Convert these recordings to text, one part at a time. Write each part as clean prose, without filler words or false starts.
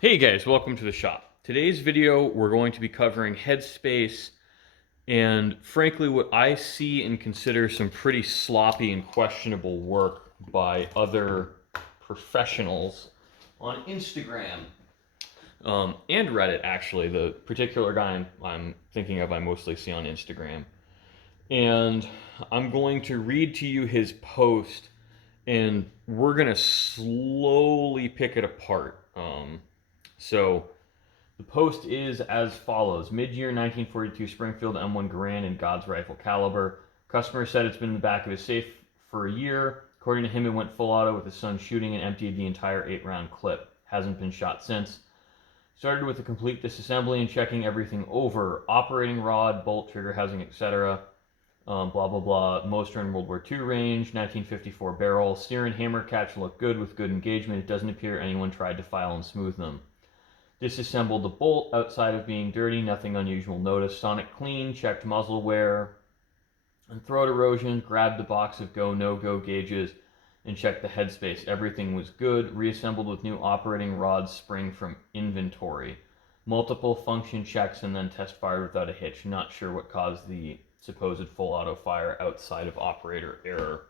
Hey guys, welcome to the shop. Today's video, we're going to be covering Headspace and frankly what I see and consider some pretty sloppy and questionable work by other professionals on Instagram and Reddit actually. The particular guy I'm thinking of I mostly see on Instagram. And I'm going to read to you his post and we're going to slowly pick it apart. So the post is as follows. Mid-year 1942 Springfield M1 Garand and God's rifle caliber. Customer said it's been in the back of his safe for a year. According to him, it went full auto with his son shooting and emptied the entire 8-round clip. Hasn't been shot since. Started with a complete disassembly and checking everything over. Operating rod, bolt, trigger housing, etc. Blah, blah, blah. Moster in World War II range. 1954 barrel. Steer and hammer catch look good with good engagement. It doesn't appear anyone tried to file and smooth them. Disassembled the bolt outside of being dirty, nothing unusual noticed. Sonic clean, checked muzzle wear and throat erosion, grabbed the box of go, no-go gauges, and checked the headspace. Everything was good. Reassembled with new operating rod spring from inventory. Multiple function checks and then test fired without a hitch. Not sure what caused the supposed full auto fire outside of operator error.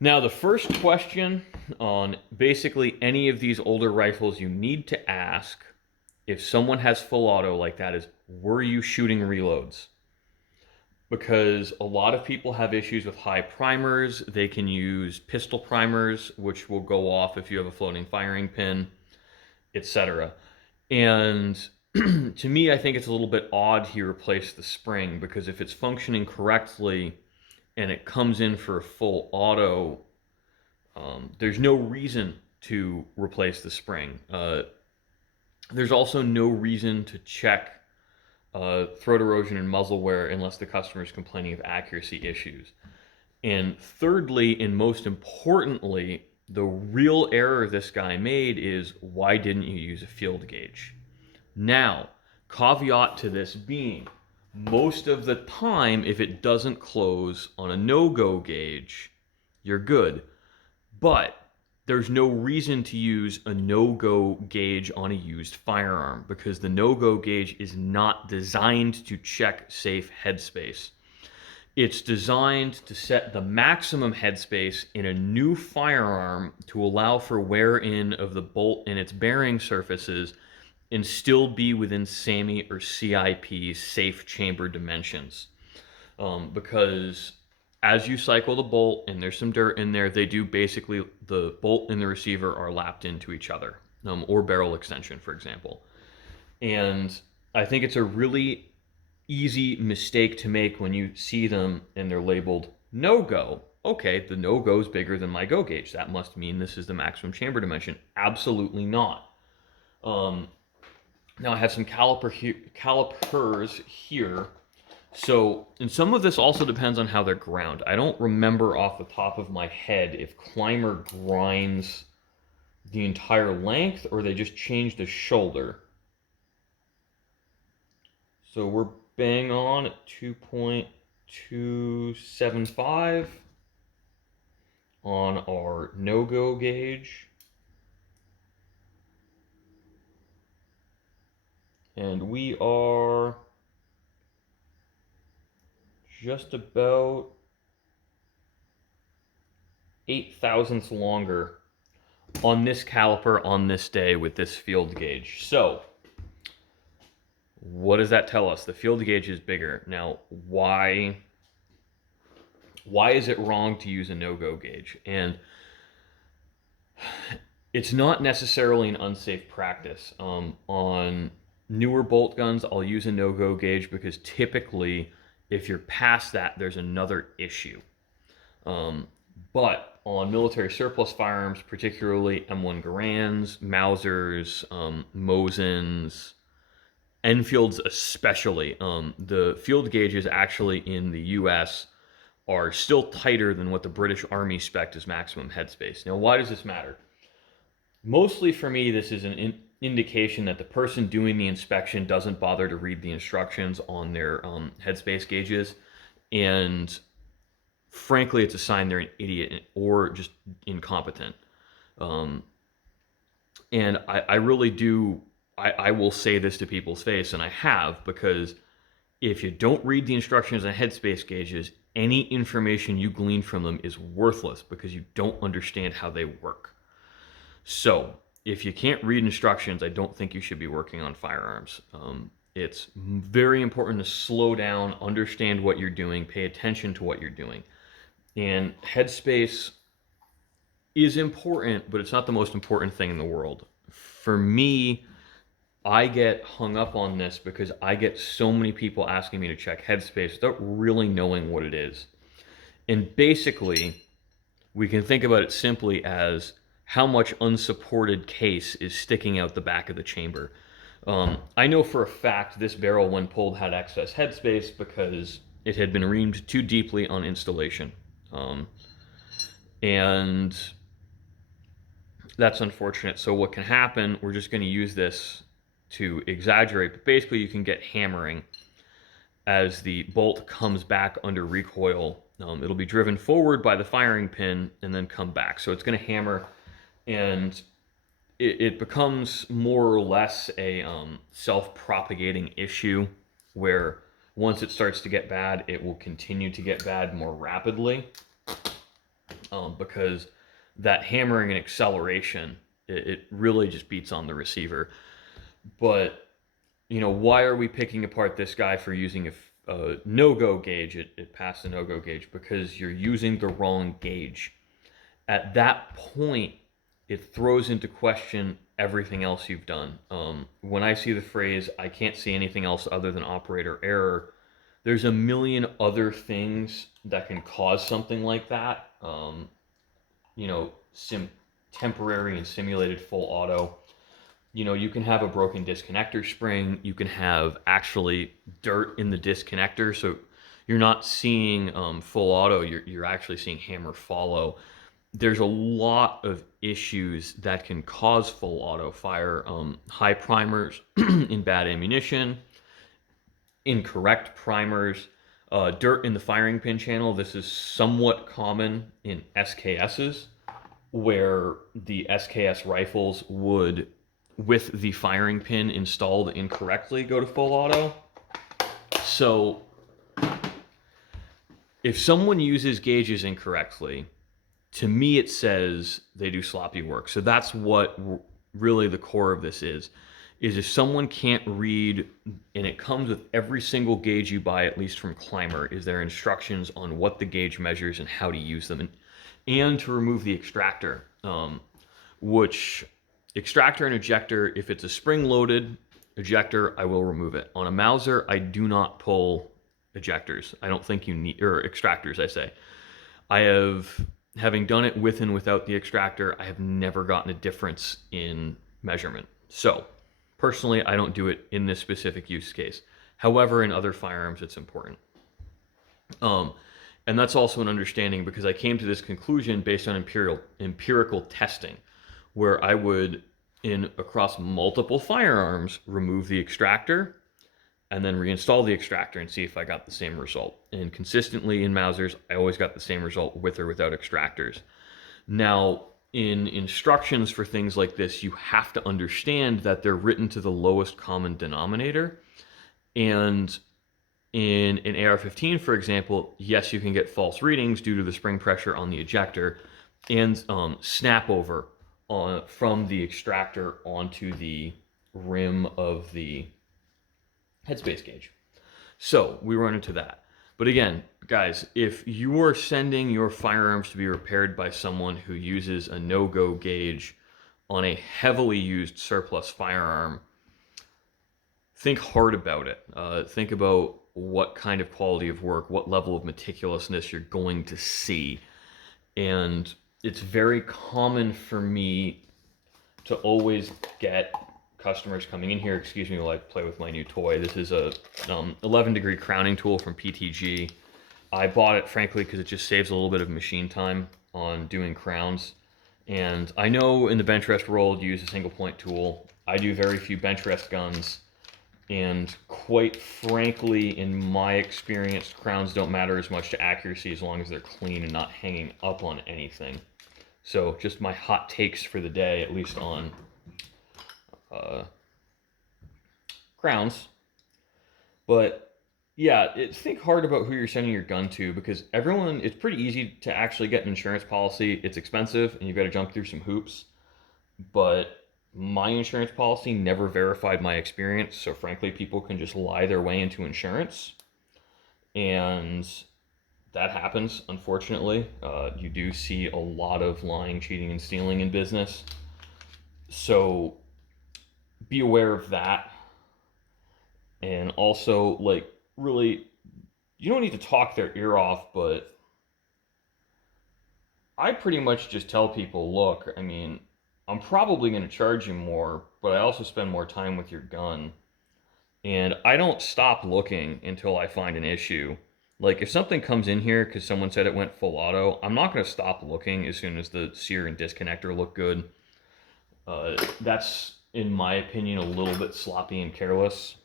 Now, the first question on basically any of these older rifles you need to ask if someone has full auto like that is, were you shooting reloads? Because a lot of people have issues with high primers. They can use pistol primers, which will go off if you have a floating firing pin, etc. And to me, I think it's a little bit odd he replaced the spring, because if it's functioning correctly and it comes in for a full auto, there's no reason to replace the spring. There's also no reason to check throat erosion and muzzle wear unless the customer is complaining of accuracy issues. And thirdly, and most importantly, the real error this guy made is, why didn't you use a field gauge? Now, caveat to this being, most of the time, if it doesn't close on a no-go gauge, you're good. But there's no reason to use a no-go gauge on a used firearm, because the no-go gauge is not designed to check safe headspace. It's designed to set the maximum headspace in a new firearm to allow for wear-in of the bolt and its bearing surfaces and still be within SAMI or CIP safe chamber dimensions. Because as you cycle the bolt and there's some dirt in there, they do basically, the bolt and the receiver are lapped into each other, or barrel extension, for example. And I think it's a really easy mistake to make when you see them and they're labeled no-go. Okay, the no-go is bigger than my go gauge. That must mean this is the maximum chamber dimension. Absolutely not. Now I have some calipers here. So, and some of this also depends on how they're ground. I don't remember off the top of my head if Climber grinds the entire length or they just change the shoulder. So we're bang on at 2.275 on our no-go gauge. And we are just about 8 thousandths longer on this caliper on this day with this field gauge. So what does that tell us? The field gauge is bigger. Now, why is it wrong to use a no-go gauge? And it's not necessarily an unsafe practice. On newer bolt guns, I'll use a no-go gauge because typically, if you're past that, there's another issue. But on military surplus firearms, particularly M1 Garands, Mausers, Mosins, Enfields especially, the field gauges actually in the US are still tighter than what the British Army spec as maximum headspace. Now, why does this matter? Mostly for me, this is an indication that the person doing the inspection doesn't bother to read the instructions on their headspace gauges, and frankly, it's a sign they're an idiot or just incompetent. And I really do, I will say this to people's face, and I have, because if you don't read the instructions on headspace gauges, any information you glean from them is worthless because you don't understand how they work. So if you can't read instructions, I don't think you should be working on firearms. It's very important to slow down, understand what you're doing, pay attention to what you're doing. And headspace is important, but it's not the most important thing in the world. For me, I get hung up on this because I get so many people asking me to check Headspace without really knowing what it is. And basically, we can think about it simply as how much unsupported case is sticking out the back of the chamber. I know for a fact this barrel, when pulled, had excess headspace because it had been reamed too deeply on installation. And that's unfortunate. So what can happen, we're just going to use this to exaggerate, but basically you can get hammering as the bolt comes back under recoil. It'll be driven forward by the firing pin and then come back. So it's going to hammer, and it becomes more or less a self-propagating issue where once it starts to get bad, it will continue to get bad more rapidly because that hammering and acceleration, it really just beats on the receiver. But, you know, why are we picking apart this guy for using a no-go gauge? It passed the no-go gauge because you're using the wrong gauge. At that point, it throws into question everything else you've done. When I see the phrase, I can't see anything else other than operator error, there's a million other things that can cause something like that. You know, temporary and simulated full auto. You know, you can have a broken disconnector spring. You can have actually dirt in the disconnector. So you're not seeing full auto. You're actually seeing hammer follow. There's a lot of issues that can cause full auto fire. High primers in bad ammunition, incorrect primers, dirt in the firing pin channel. This is somewhat common in SKSs, where the SKS rifles would, with the firing pin installed incorrectly, go to full auto. So if someone uses gauges incorrectly, to me it says they do sloppy work. So that's what really the core of this is if someone can't read, and it comes with every single gauge you buy, at least from Climber, is there instructions on what the gauge measures and how to use them, and to remove the extractor, which extractor and ejector, if it's a spring-loaded ejector, I will remove it. On a Mauser, I do not pull ejectors. I don't think you need, or extractors, I say. Having done it with and without the extractor, I have never gotten a difference in measurement. So, personally, I don't do it in this specific use case. However, in other firearms, it's important. And that's also an understanding, because I came to this conclusion based on empirical testing, where I would, across multiple firearms, remove the extractor and then reinstall the extractor and see if I got the same result. And consistently in Mausers, I always got the same result with or without extractors. Now, in instructions for things like this, you have to understand that they're written to the lowest common denominator. And in an AR-15, for example, yes, you can get false readings due to the spring pressure on the ejector and snap over from the extractor onto the rim of the headspace gauge. So we run into that. But again, guys, if you are sending your firearms to be repaired by someone who uses a no-go gauge on a heavily used surplus firearm, think hard about it. Think about what kind of quality of work, what level of meticulousness you're going to see. And it's very common for me to always get customers coming in here. Excuse me while I play with my new toy. This is a 11-degree crowning tool from PTG. I bought it, frankly, because it just saves a little bit of machine time on doing crowns. And I know in the bench rest world, you use a single point tool. I do very few bench rest guns. And quite frankly, in my experience, crowns don't matter as much to accuracy as long as they're clean and not hanging up on anything. So just my hot takes for the day, at least on crowns. But yeah, think hard about who you're sending your gun to, because everyone, it's pretty easy to actually get an insurance policy. It's expensive and you've got to jump through some hoops. But my insurance policy never verified my experience. So frankly, people can just lie their way into insurance. And that happens, unfortunately. You do see a lot of lying, cheating, and stealing in business. So be aware of that. And also, like, really, you don't need to talk their ear off, but I pretty much just tell people, look, I mean, I'm probably going to charge you more, but I also spend more time with your gun. And I don't stop looking until I find an issue. Like, if something comes in here because someone said it went full auto, I'm not going to stop looking as soon as the sear and disconnector look good. That's, in my opinion, a little bit sloppy and careless.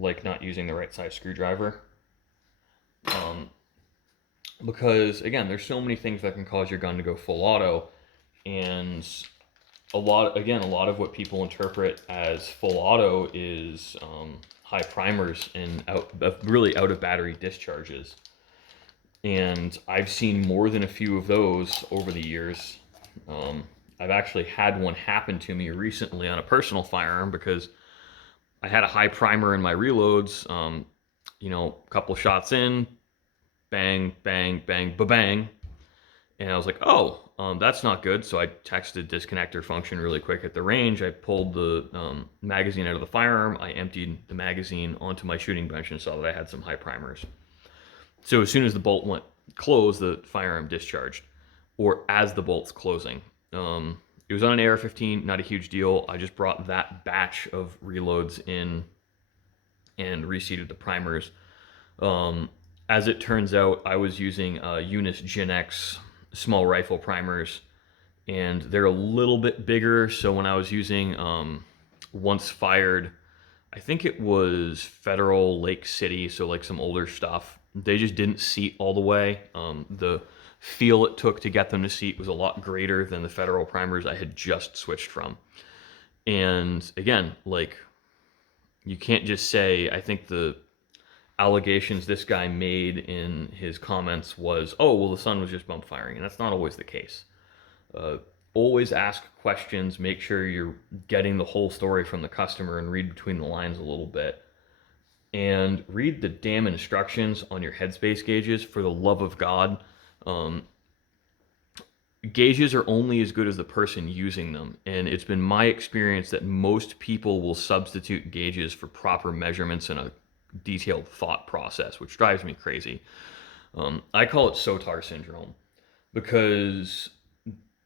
Like not using the right size screwdriver. Because, again, there's so many things that can cause your gun to go full auto. And a lot of what people interpret as full auto is high primers and really out of battery discharges. And I've seen more than a few of those over the years. I've actually had one happen to me recently on a personal firearm because I had a high primer in my reloads. A couple shots in, bang, bang, bang, ba-bang. And I was like, oh, that's not good. So I texted disconnector function really quick at the range. I pulled the magazine out of the firearm. I emptied the magazine onto my shooting bench and saw that I had some high primers. So as soon as the bolt went closed, the firearm discharged, or as the bolt's closing. It was on an AR-15, not a huge deal. I just brought that batch of reloads in and reseated the primers. As it turns out, I was using Unis Gen X small rifle primers, and they're a little bit bigger. So when I was using Once Fired, I think it was Federal Lake City, so like some older stuff, they just didn't seat all the way. The feel it took to get them to seat was a lot greater than the Federal primers I had just switched from. And again, like, you can't just say, I think the allegations this guy made in his comments was, oh, well, the sun was just bump firing. And that's not always the case. Always ask questions. Make sure you're getting the whole story from the customer and read between the lines a little bit. And read the damn instructions on your Headspace gauges, for the love of God. Gauges are only as good as the person using them. And it's been my experience that most people will substitute gauges for proper measurements and a detailed thought process, which drives me crazy. I call it SOTAR syndrome, because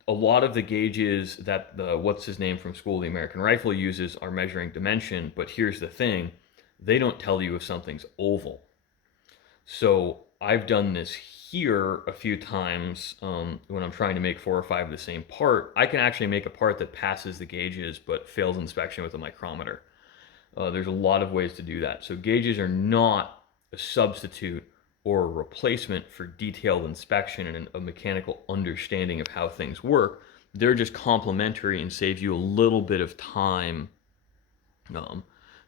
a lot of the gauges that the what's his name from School of the American Rifle uses are measuring dimension, but here's the thing, they don't tell you if something's oval. So I've done this here a few times when I'm trying to make 4 or 5 of the same part. I can actually make a part that passes the gauges but fails inspection with a micrometer. There's a lot of ways to do that. So gauges are not a substitute or a replacement for detailed inspection and a mechanical understanding of how things work. They're just complementary and save you a little bit of time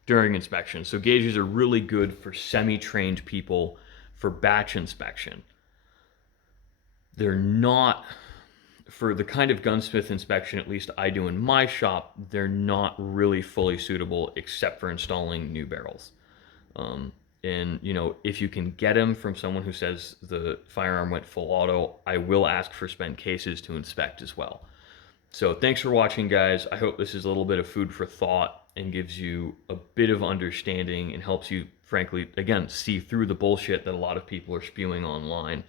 during inspection. So gauges are really good for semi-trained people for batch inspection. They're not, for the kind of gunsmith inspection, at least I do in my shop, they're not really fully suitable except for installing new barrels. And, if you can get them from someone who says the firearm went full auto, I will ask for spent cases to inspect as well. So thanks for watching, guys. I hope this is a little bit of food for thought and gives you a bit of understanding and helps you, frankly, again, see through the bullshit that a lot of people are spewing online.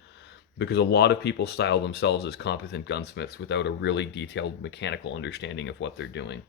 Because a lot of people style themselves as competent gunsmiths without a really detailed mechanical understanding of what they're doing.